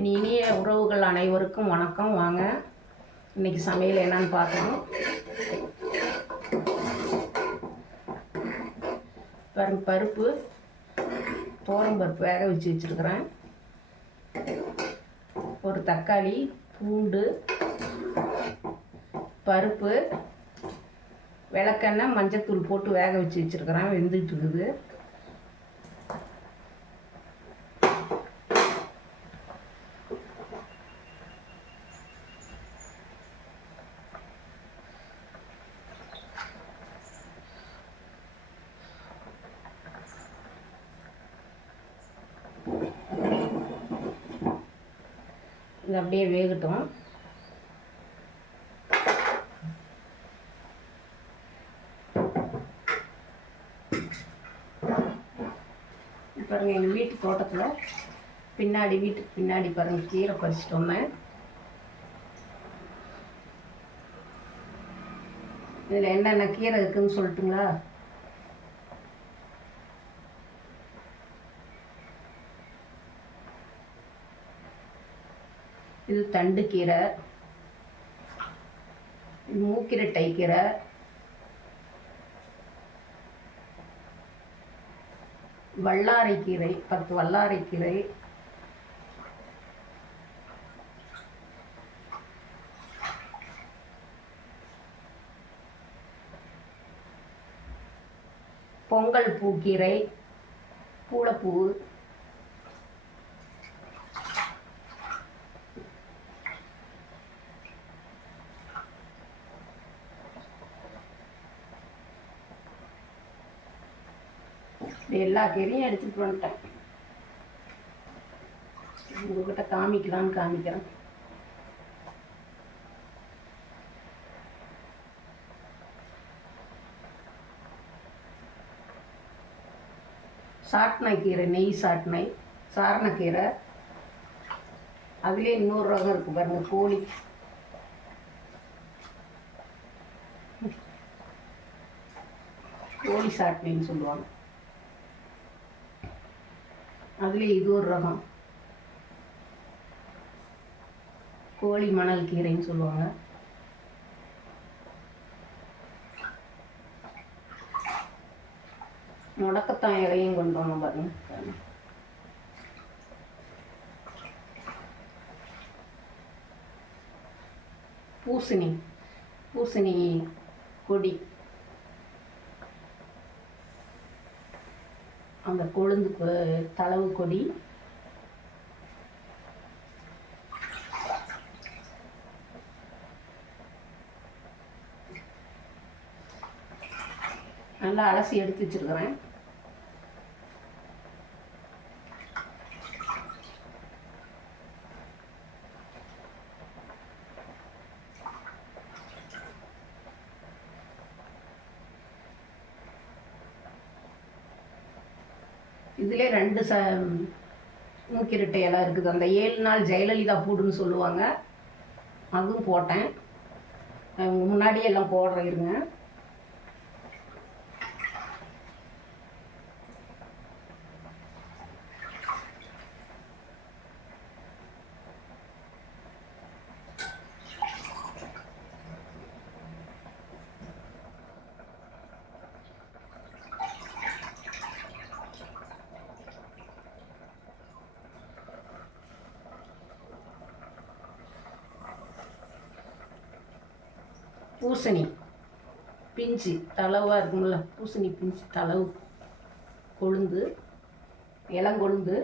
என் இனிய உறவுகள் அனைவருக்கும் வணக்கம். வாங்க இன்னைக்கு சமையல் என்னன்னு பார்க்கணும் பாருங்க பருப்பு தோரம் பருப்பு வேக வச்சு வச்சுருக்குறேன். ஒரு தக்காளி பூண்டு பருப்பு விளக்கெண்ணெய் மஞ்சத்தூள் போட்டு வேக வச்சு வச்சுருக்குறேன். வெந்துட்டு இருக்குது இது அப்படியே வேகட்டும். பாருங்க எங்கள் வீட்டு தோட்டத்தில் பின்னாடி வீட்டுக்கு பின்னாடி பாருங்கள் கீரை பறிச்சிட்டு வந்தேன் இதில் என்னென்ன கீரை இருக்குதுன்னு சொல்லட்டுங்களா? இது தண்டு கீரை மூக்கிரட்டை கீரை வல்லாரைக்கீரை பத்து வல்லாரைக்கீரை பொங்கல் பூக்கீரை பூளைப்பூ எல்லா கீரையும் எடுத்துகிட்டு வந்துட்டேன். உங்ககிட்ட காமிக்கலான்னு காமிக்கிறேன். சாட்னை கீரை நெய் சாட்னை சாரணக்கீரை அதுலேயே இன்னொரு ரகம் இருக்குது பாருங்க கோழி. கோழி சாட்னைன்னு சொல்லுவாங்க. அதுலேயே இது ஒரு ரகம். கோழி மணல் கீரைன்னு சொல்லுவாங்க. முடக்கத்தான் இலையும் கொண்டு வந்தோம் பாருங்க. பூசணி. பூசணி கொடி. அந்த கொழுந்து கொ- தளவு கொடி. நல்லா அலசி எடுத்து வச்சிருக்கிறேன் இதிலே ரெண்டு ச மூக்கிரட்டை இலை இருக்குது. அந்த ஏழு நாள் ஜெயலலிதா பூடுன்னு சொல்லுவாங்க. அதுவும் போட்டேன். முன்னாடியெல்லாம் முன்னாடியே எல்லாம் போடுறேன் இருங்க. பூசணி. பிஞ்சு தளவாக இருக்கும்ல பூசணி பிஞ்சு தளவு. கொழுந்து இளங்கொழுந்து.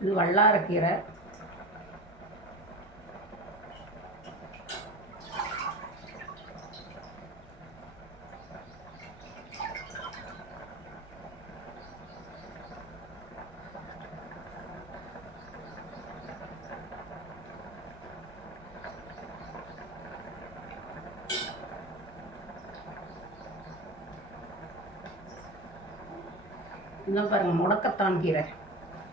இது வல்லாரக்கீரை. இன்னும் பாருங்கள் முடக்கத்தான் கீரை.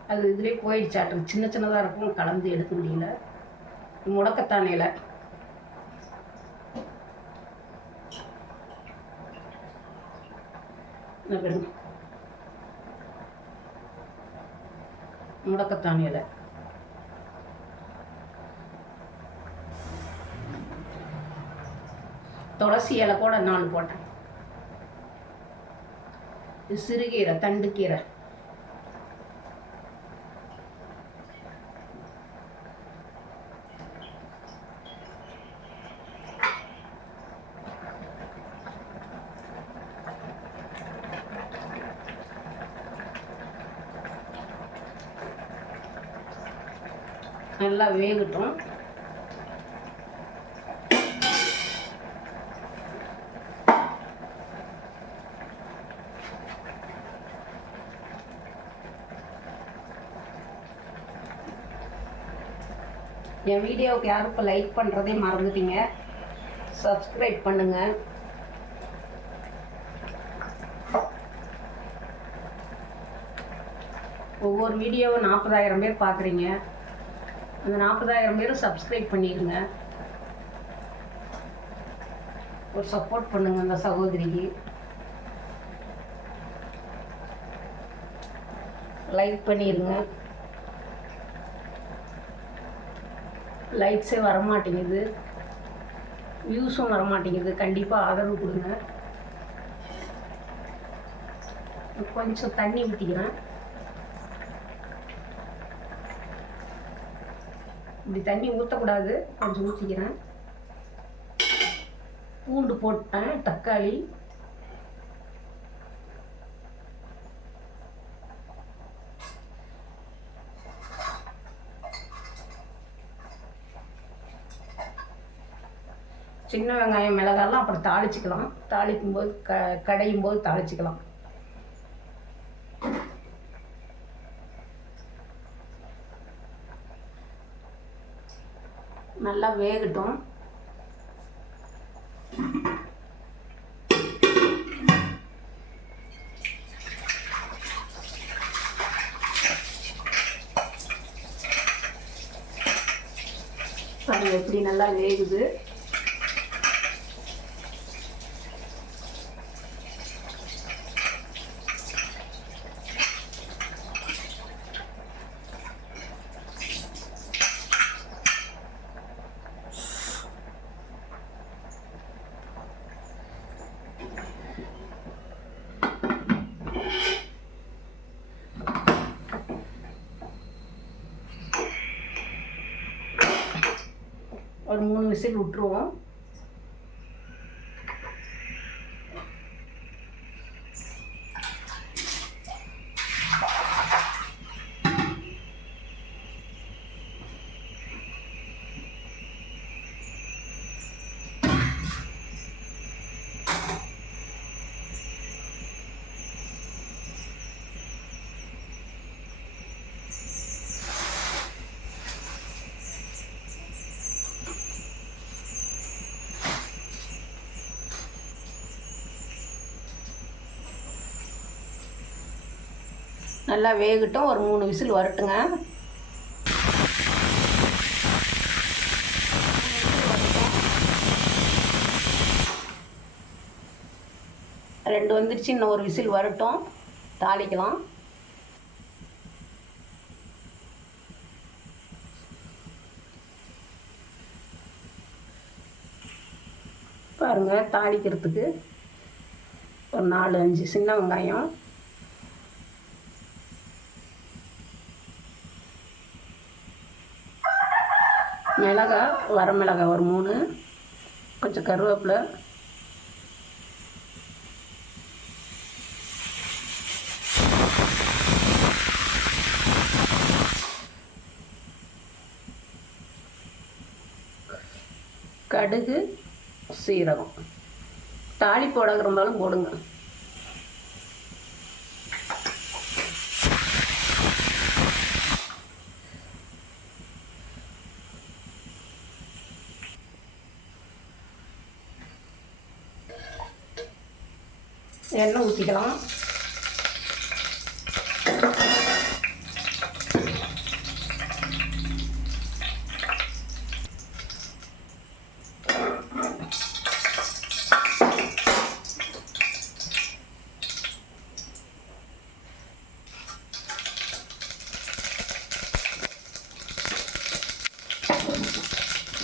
அது இதுலேயே போயிடுச்சாட்டு சின்ன சின்னதாக இருக்கும் கலந்து எடுக்க முடியல. முடக்கத்தான் இலை. முடக்கத்தான் இலை. துளசி இலை கூட நாலு போட்டேன். இது சிறுகீரை தண்டுக்கீரை நல்லா வேகட்டும். என் வீடியோவுக்கு யாரும் இப்போ லைக் பண்ணுறதே மறந்துட்டீங்க. சப்ஸ்கிரைப் பண்ணுங்கள் ஒவ்வொரு வீடியோவும் நாற்பதாயிரம் பேர் பார்க்குறீங்க அந்த நாற்பதாயிரம் பேரும் சப்ஸ்கிரைப் பண்ணிடுங்க. ஒரு சப்போர்ட் பண்ணுங்க அந்த சகோதரிக்கு. லைக் பண்ணிடுங்க. லைக்ஸே வரமாட்டேங்குது. வியூஸும் வரமாட்டேங்குது. கண்டிப்பாக ஆதரவு கொடுங்க. கொஞ்சம் தண்ணி ஊற்றிக்கிறேன் இப்படி தண்ணி ஊற்றக்கூடாது கொஞ்சம் ஊற்றிக்கிறேன் பூண்டு போட்டேன். தக்காளி. சின்ன வெங்காயம் மிளகாலாம் அப்புறம் தாளிச்சுக்கலாம். தாளிக்கும் போது க கடையும் போது தாளிச்சுக்கலாம். நல்லா வேகட்டும். பாருங்க எப்படி நல்லா வேகுது. ஒரு மூணு விசில் விட்டுருவோம் நல்லா வேகட்டும். ஒரு மூணு விசில் வரட்டுங்க. ரெண்டு வந்துருச்சு. இன்னும் ஒரு விசில் வரட்டும். தாளிக்கலாம். பாருங்கள் தாளிக்கிறதுக்கு ஒரு நாலு அஞ்சு சின்ன வெங்காயம். மிளகா வரமிளகா ஒரு மூணு கொஞ்சம் கருவேப்பிலை. கடுகு சீரகம். தாளி போட இருந்தாலும் போடுங்க. எண்ணெய் ஊற்றிக்கலாம்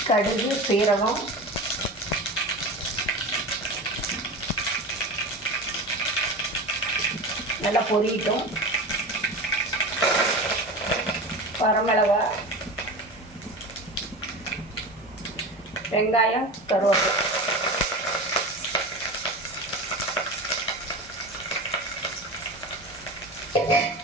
கடுகு சீரகம் பொரியட்டும் வரமிளகா வெங்காயம் கருவேப்பிலை Yeah.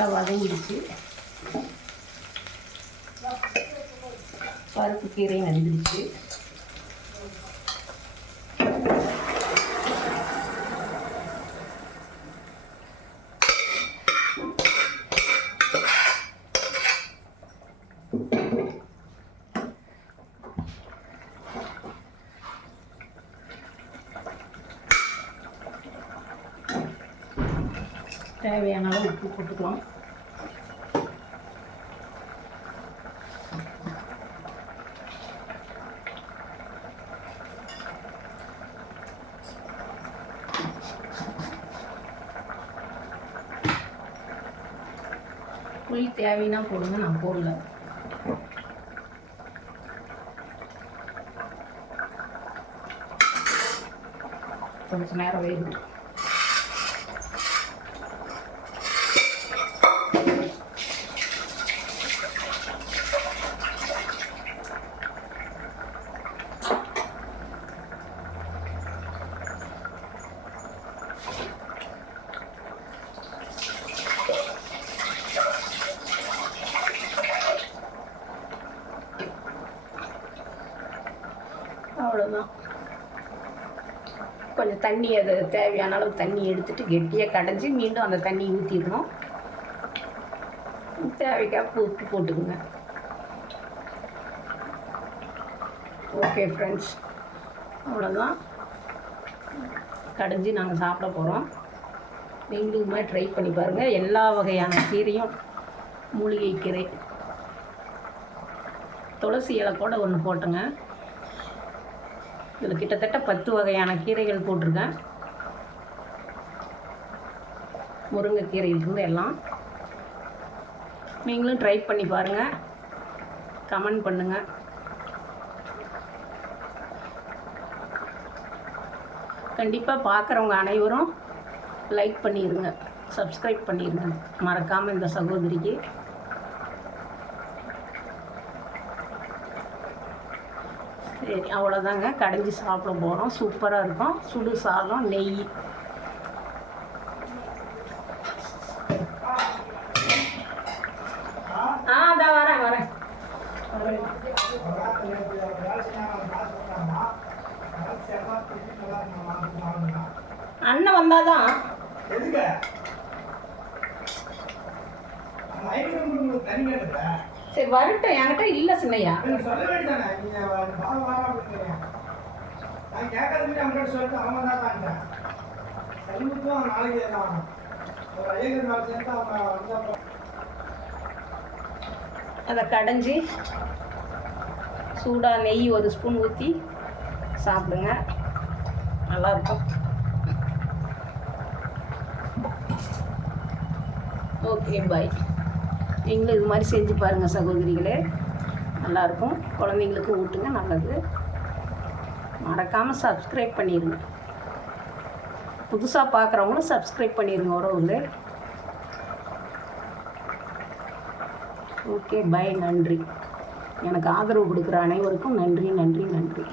நல்லா வதங்கிடுச்சு. பருப்பு கீரையும் வந்துடுச்சு தேவையான அளவு உப்பு போட்டுக்கலாம். புளி தேவைன்னா போடுங்க நான் போடல. கொஞ்சம் நேரம் வேகும் அவ்வளோதான் கொஞ்சம் தண்ணி அது தேவையான அளவு தண்ணி எடுத்துட்டு கெட்டியாக கடைஞ்சி மீண்டும் அந்த தண்ணி ஊற்றிடணும் தேவைக்காக உப்பு போட்டுக்குங்க. ஓகே ஃப்ரெண்ட்ஸ் அவ்வளோதான் கடைஞ்சி நாங்கள் சாப்பிட போகிறோம் நீங்களுமே ட்ரை பண்ணி பாருங்கள் எல்லா வகையான கீரையும் மூலிகை கீரை. துளசி இலை கூட ஒன்று போட்டுங்க. இதில் கிட்டத்தட்ட பத்து வகையான கீரைகள் போட்டிருக்கேன். முருங்கைக்கீரையிலிருந்து எல்லாம். நீங்களும் ட்ரை பண்ணி பாருங்கள் கமெண்ட் பண்ணுங்கள் கண்டிப்பாக பார்க்குறவங்க அனைவரும் லைக் பண்ணிடுங்க சப்ஸ்கிரைப் பண்ணிடுங்க மறக்காமல் இந்த சகோதரிக்கு சரி அவ்வளோதாங்க கடைஞ்சி சாப்பிட போகிறோம் சூப்பராக இருக்கும். சுடு சாதம் நெய். ஆ அதான் வரேன் வரேன். அண்ணன் வந்தாதான். எதுக்கு? சரி வரட்டும். என்கிட்ட இல்லை சின்னையா. அதை கடைஞ்சி சூடாக நெய் ஒரு ஸ்பூன் ஊற்றி சாப்பிடுங்க. நல்லாயிருக்கும் ஓகே பாய் நீங்களும் இது மாதிரி செஞ்சு பாருங்கள் சகோதரிகளே. நல்லாயிருக்கும். குழந்தைங்களுக்கும் ஊட்டுங்க நல்லது. மறக்காமல் சப்ஸ்கிரைப் பண்ணிடுங்க புதுசாக பார்க்குறவங்களும் சப்ஸ்கிரைப் பண்ணிடுங்க உறவுகளே ஓகே பை நன்றி. எனக்கு ஆதரவு கொடுக்குற அனைவருக்கும் நன்றி நன்றி நன்றி.